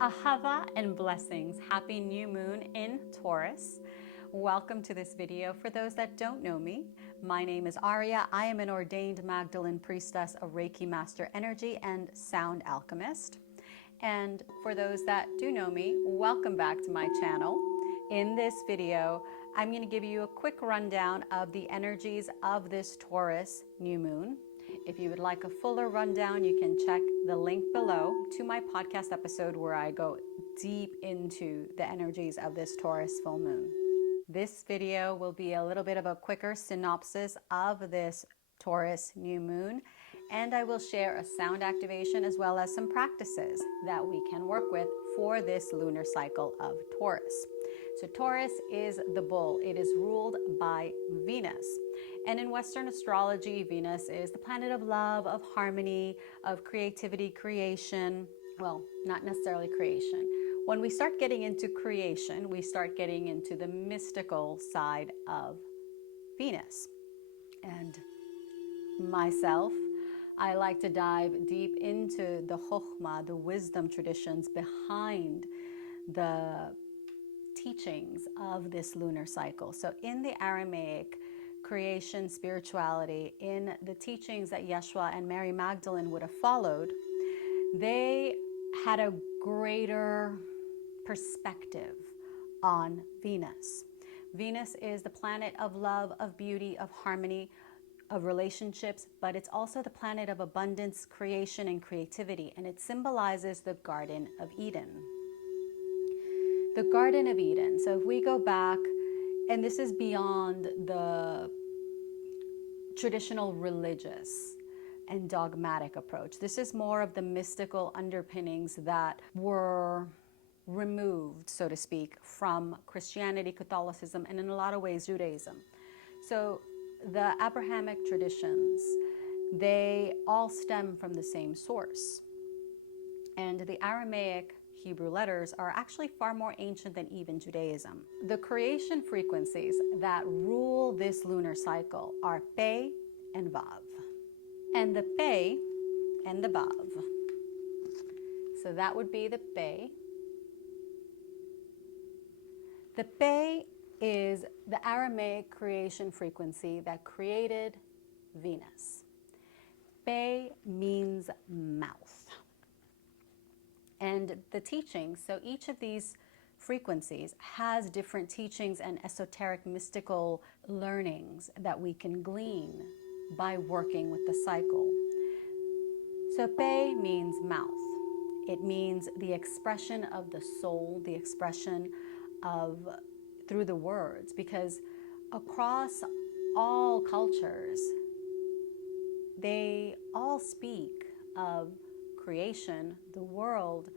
Ahava and blessings. Happy new moon in Taurus. Welcome to this video. For those that don't know me, my name is Arya. I am an ordained Magdalene priestess, a Reiki master energy and sound alchemist. And for those that do know me, welcome back to my channel. In this video, I'm going to give you a quick rundown of the energies of this Taurus new moon. If you would like a fuller rundown, you can check the link below to my podcast episode where I go deep into the energies of this Taurus full moon. This video will be a little bit of a quicker synopsis of this Taurus new moon, and I will share a sound activation as well as some practices that we can work with for this lunar cycle of Taurus. So Taurus is the bull. It is ruled by Venus. And in Western astrology, Venus is the planet of love, of harmony, of creativity, creation. Well, not necessarily creation. When we start getting into creation, we start getting into the mystical side of Venus. And myself, I like to dive deep into the chokhmah, the wisdom traditions behind the teachings of this lunar cycle. So in the Aramaic, creation, spirituality, in the teachings that Yeshua and Mary Magdalene would have followed, they had a greater perspective on Venus. Venus is the planet of love, of beauty, of harmony, of relationships, but it's also the planet of abundance, creation, and creativity, and it symbolizes the Garden of Eden. The Garden of Eden. So if we go back, and this is beyond the traditional religious and dogmatic approach. This is more of the mystical underpinnings that were removed, so to speak, from Christianity, Catholicism, and in a lot of ways, Judaism. So the Abrahamic traditions, they all stem from the same source. And the Aramaic Hebrew letters are actually far more ancient than even Judaism. The creation frequencies that rule this lunar cycle are Pei and Vav. And the Pei and the Vav. So that would be the Pei. The Pei is the Aramaic creation frequency that created Venus. Pei means mouth. And the teachings, so each of these frequencies has different teachings and esoteric mystical learnings that we can glean by working with the cycle. So Pei means mouth. It means the expression of the soul, the expression of through the words, because across all cultures, they all speak of creation, the world,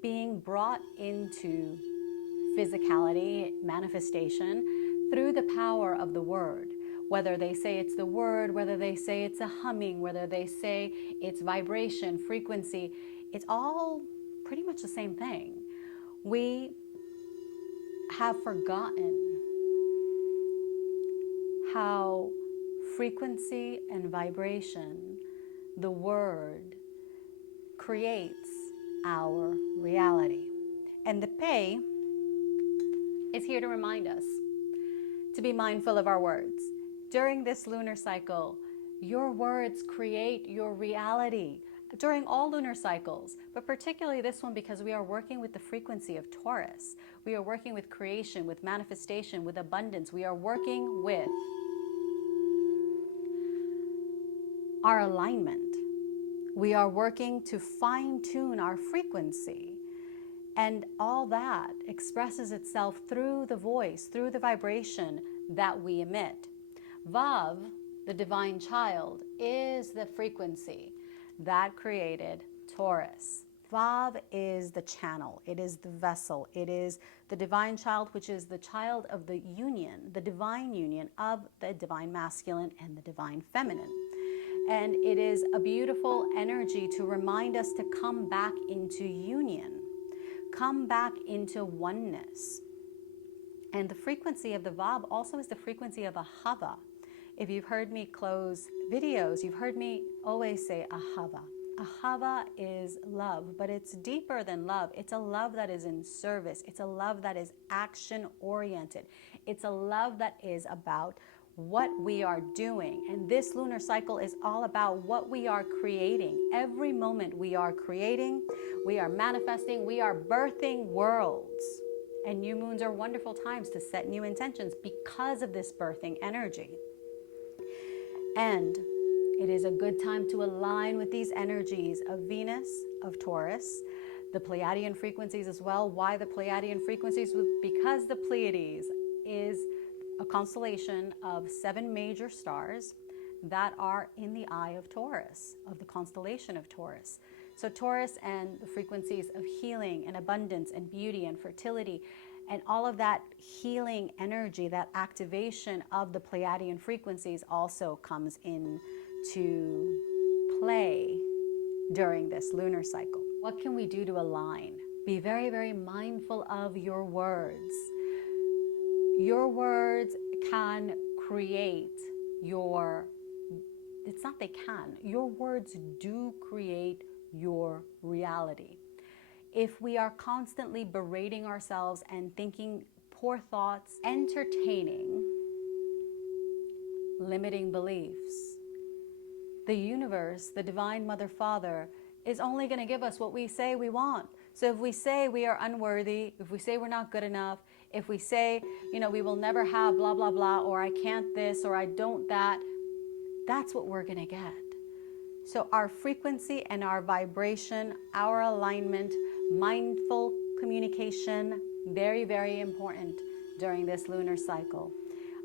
being brought into physicality, manifestation, through the power of the word. Whether they say it's the word, whether they say it's a humming, whether they say it's vibration, frequency, it's all pretty much the same thing. We have forgotten how frequency and vibration, the word, creates our reality. And the Pei is here to remind us to be mindful of our words. During this lunar cycle, your words create your reality. During all lunar cycles, but particularly this one because we are working with the frequency of Taurus. We are working with creation, with manifestation, with abundance. We are working with our alignment. We are working to fine-tune our frequency. And all that expresses itself through the voice, through the vibration that we emit. Vav, the divine child, is the frequency that created Taurus. Vav is the channel, it is the vessel, it is the divine child, which is the child of the union, the divine union of the divine masculine and the divine feminine. And it is a beautiful energy to remind us to come back into union, come back into oneness. And the frequency of the Vav also is the frequency of Ahava. If you've heard me close videos, you've heard me always say Ahava, Ahava is love, but it's deeper than love. It's a love that is in service. It's a love that is action oriented. It's a love that is about what we are doing. And this lunar cycle is all about what we are creating. Every moment we are creating, we are manifesting, we are birthing worlds. And new moons are wonderful times to set new intentions because of this birthing energy. And it is a good time to align with these energies of Venus, of Taurus, the Pleiadian frequencies as well. Why the Pleiadian frequencies? Because the Pleiades is a constellation of 7 major stars that are in the eye of Taurus, of the constellation of Taurus. So Taurus and the frequencies of healing and abundance and beauty and fertility and all of that healing energy, that activation of the Pleiadian frequencies also comes into play during this lunar cycle. What can we do to align? Be very, very mindful of your words. Your words can create your, it's not they can, your words do create your reality. If we are constantly berating ourselves and thinking poor thoughts, entertaining limiting beliefs, the universe, the divine mother father, is only going to give us what we say we want. So if we say we are unworthy, if we say we're not good enough, if we say, we will never have blah, blah, blah, or I can't this, or I don't that, that's what we're going to get. So our frequency and our vibration, our alignment, mindful communication, very, very important during this lunar cycle.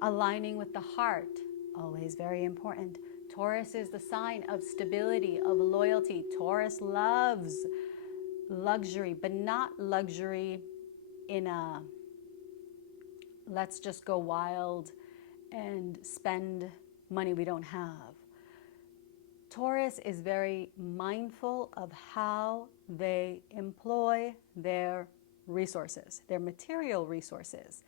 Aligning with the heart, always very important. Taurus is the sign of stability, of loyalty. Taurus loves luxury, but not luxury in a let's just go wild and spend money we don't have. Taurus is very mindful of how they employ their resources, their material resources.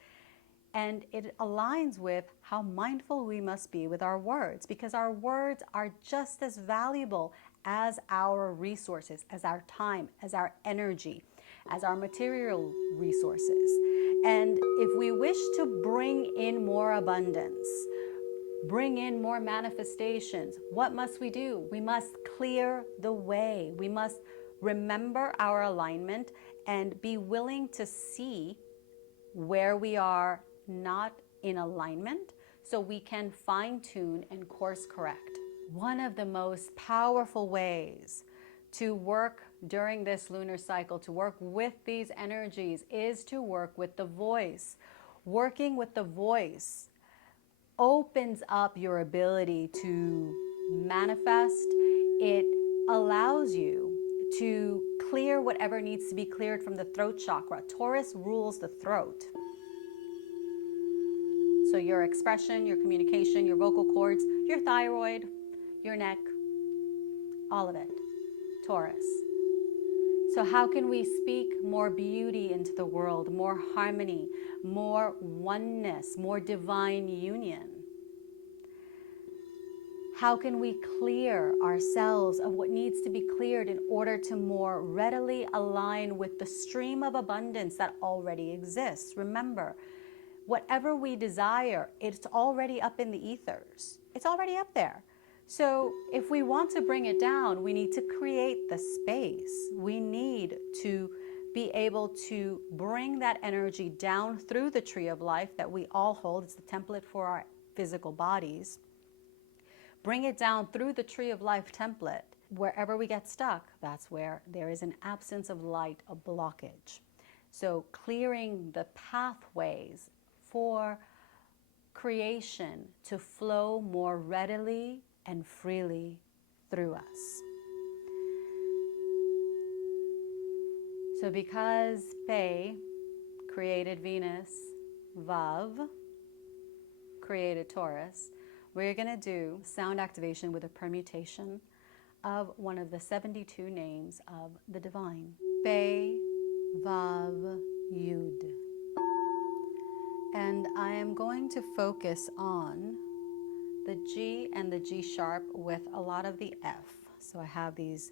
And it aligns with how mindful we must be with our words, because our words are just as valuable as our resources, as our time, as our energy, as our material resources. And if we wish to bring in more abundance, bring in more manifestations, what must we do? We must clear the way. We must remember our alignment and be willing to see where we are not in alignment so we can fine-tune and course correct. One of the most powerful ways to work during this lunar cycle, to work with these energies, is to work with the voice. Working with the voice opens up your ability to manifest. It allows you to clear whatever needs to be cleared from the throat chakra. Taurus rules the throat. So your expression, your communication, your vocal cords, your thyroid, your neck, all of it. Taurus. So how can we speak more beauty into the world, more harmony, more oneness, more divine union? How can we clear ourselves of what needs to be cleared in order to more readily align with the stream of abundance that already exists? Remember, whatever we desire, it's already up in the ethers. It's already up there. So if we want to bring it down, we need to create the space. We need to be able to bring that energy down through the tree of life that we all hold. It's the template for our physical bodies. Bring it down through the tree of life template. Wherever we get stuck, that's where there is an absence of light, a blockage. So clearing the pathways for creation to flow more readily and freely through us. So because Pei created Venus, Vav created Taurus, we're going to do sound activation with a permutation of one of the 72 names of the divine. Pei Vav Yud. And I am going to focus on the G and the G sharp with a lot of the F. So I have these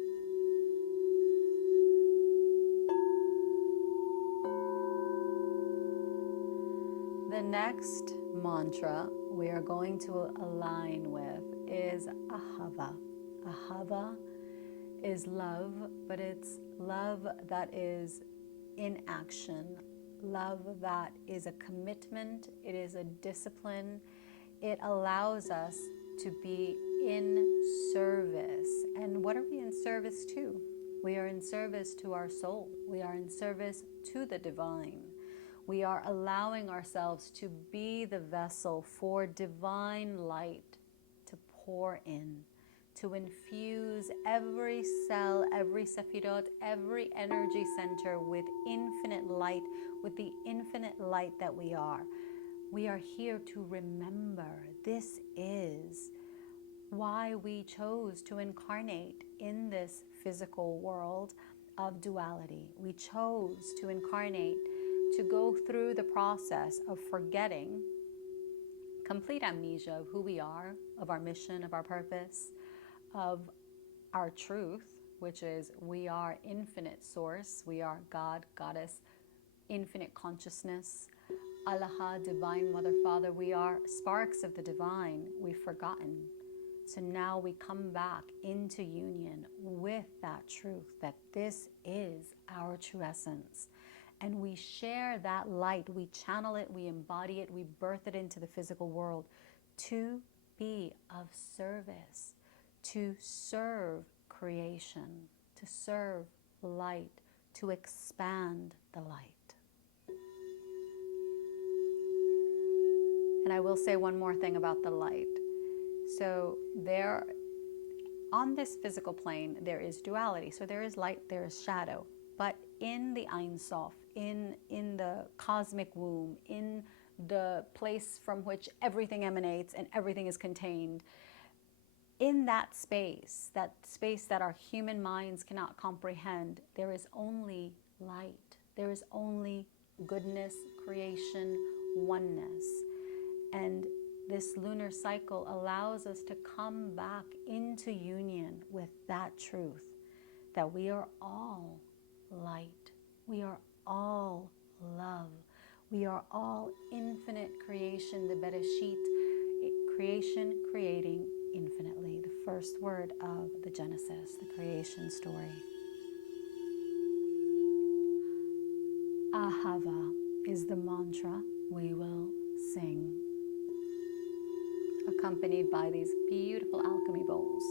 the next mantra we are going to align with is Ahava. Ahava is love, but it's love that is in action, love that is a commitment, it is a discipline. It allows us to be in service. And what are we in service to? We are in service to our soul. We are in service to the divine. We are allowing ourselves to be the vessel for divine light to pour in, to infuse every cell, every sephirot, every energy center with infinite light, with the infinite light that we are. We are here to remember this is why we chose to incarnate in this physical world of duality. We chose to incarnate to go through the process of forgetting, complete amnesia of who we are, of our mission, of our purpose, of our truth, which is we are infinite source, we are God, Goddess, infinite consciousness, Allah, divine Mother, Father. We are sparks of the divine. We've forgotten. So now we come back into union with that truth, that this is our true essence. And we share that light, we channel it, we embody it, we birth it into the physical world to be of service, to serve creation, to serve light, to expand the light. And I will say one more thing about the light. So there, on this physical plane, there is duality. So there is light, there is shadow. But in the Ein Sof, in the cosmic womb, in the place from which everything emanates and everything is contained, in that space that our human minds cannot comprehend, there is only light. There is only goodness, creation, oneness. And this lunar cycle allows us to come back into union with that truth, that we are all light. We are all love. We are all infinite creation, the Bereshit, creation creating infinitely, the first word of the Genesis, the creation story. Ahava is the mantra we will sing, accompanied by these beautiful alchemy bowls.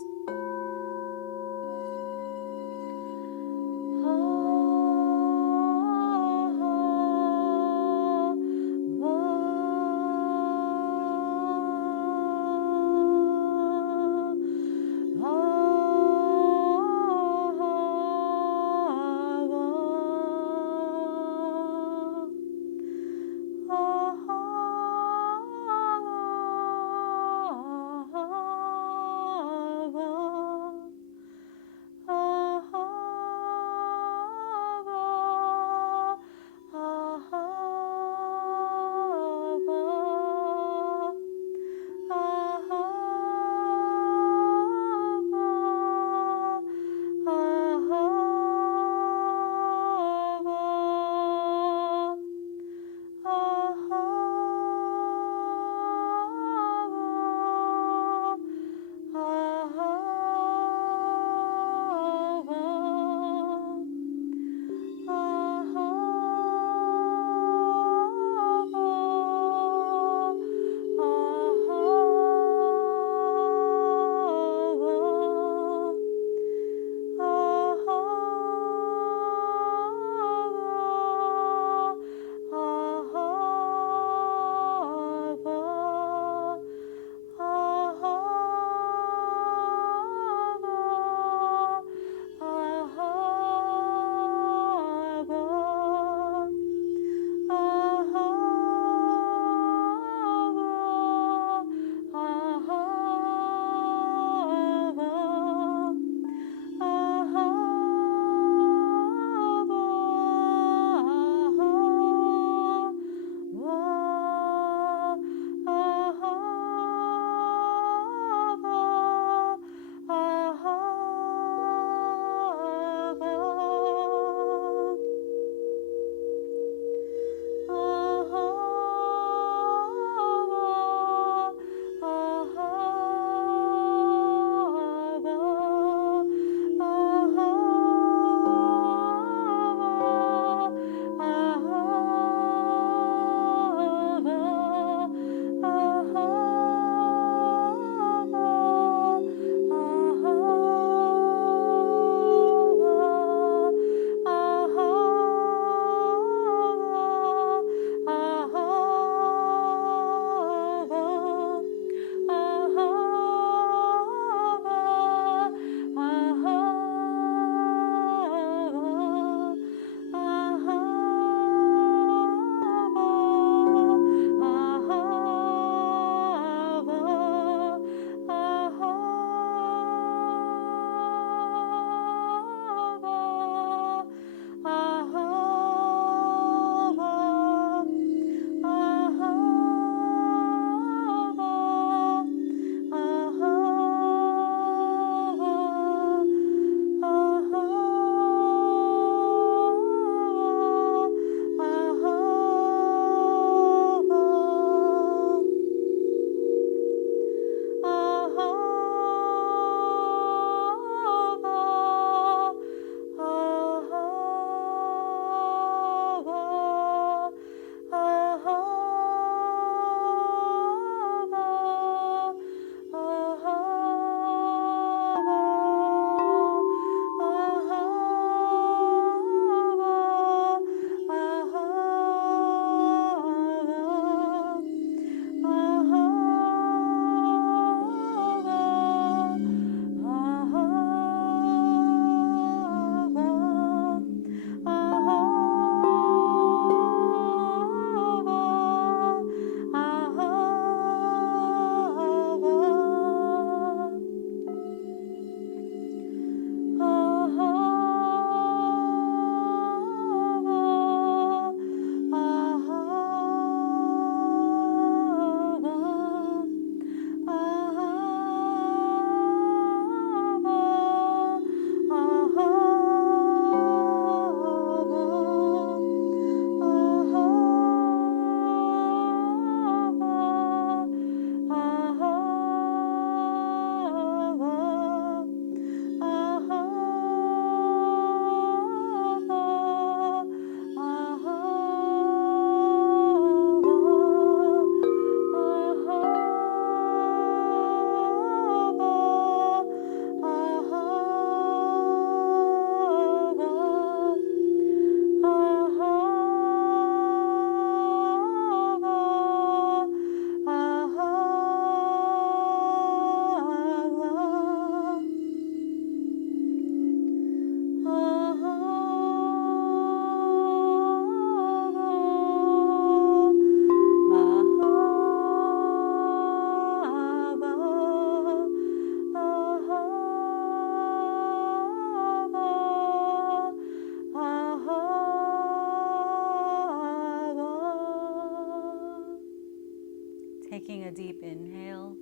a deep inhale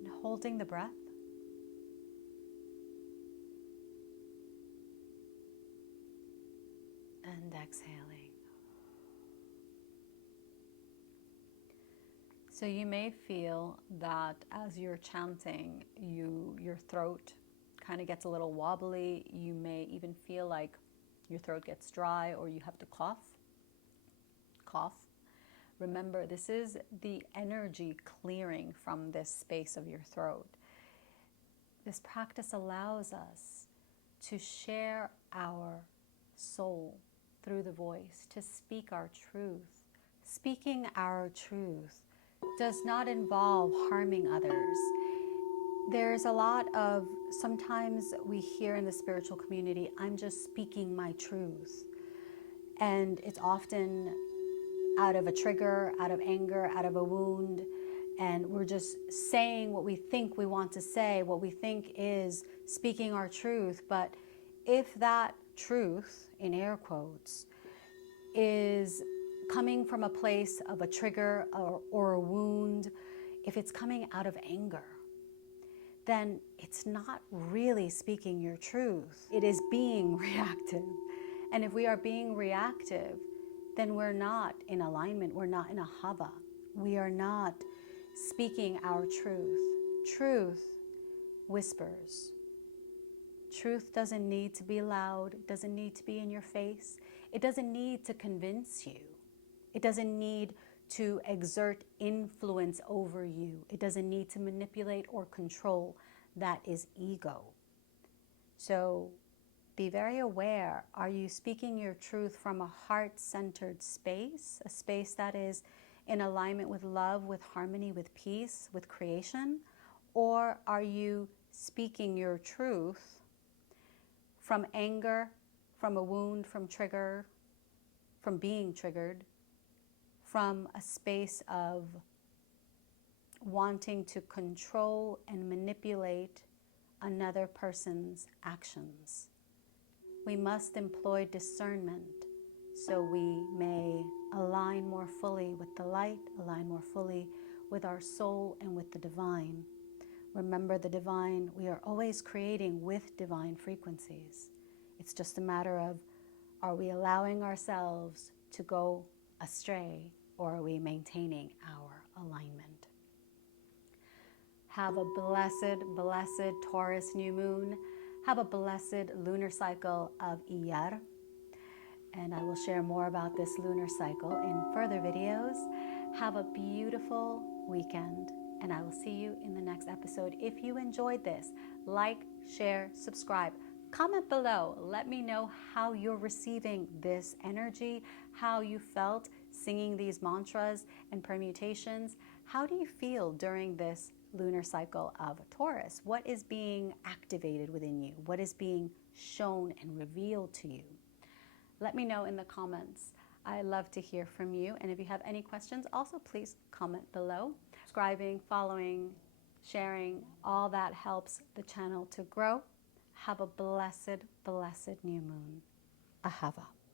and holding the breath. And exhaling. So you may feel that as you're chanting, your throat kind of gets a little wobbly. You may even feel like your throat gets dry or you have to cough. Remember, this is the energy clearing from this space of your throat. This practice allows us to share our soul through the voice, to speak our truth. Speaking our truth does not involve harming others. There's a lot of, sometimes we hear in the spiritual community, I'm just speaking my truth. And it's often out of a trigger, out of anger, out of a wound. And we're just saying what we think we want to say, what we think is speaking our truth. But if that truth, in air quotes, is coming from a place of a trigger or a wound, if it's coming out of anger, then it's not really speaking your truth. It is being reactive. And if we are being reactive, then we're not in alignment. We're not in Ahava. We are not speaking our truth. Truth whispers. Truth doesn't need to be loud. It doesn't need to be in your face. It doesn't need to convince you. It doesn't need to exert influence over you. It doesn't need to manipulate or control. That is ego. So be very aware. Are you speaking your truth from a heart-centered space, a space that is in alignment with love, with harmony, with peace, with creation? Or are you speaking your truth from anger, from a wound, from trigger, from being triggered, from a space of wanting to control and manipulate another person's actions? We must employ discernment so we may align more fully with the light, align more fully with our soul and with the divine. Remember, the divine, we are always creating with divine frequencies. It's just a matter of, are we allowing ourselves to go astray, or are we maintaining our alignment? Have a blessed, blessed Taurus New Moon. Have a blessed Lunar Cycle of Iyar. And I will share more about this lunar cycle in further videos. Have a beautiful weekend, and I will see you in the next episode. If you enjoyed this, like, share, subscribe. Comment below. Let me know how you're receiving this energy, how you felt singing these mantras and permutations. How do you feel during this lunar cycle of Taurus? What is being activated within you? What is being shown and revealed to you? Let me know in the comments. I love to hear from you. And if you have any questions, also please comment below. Subscribing, following, sharing, all that helps the channel to grow. Have a blessed, blessed new moon. Ahava.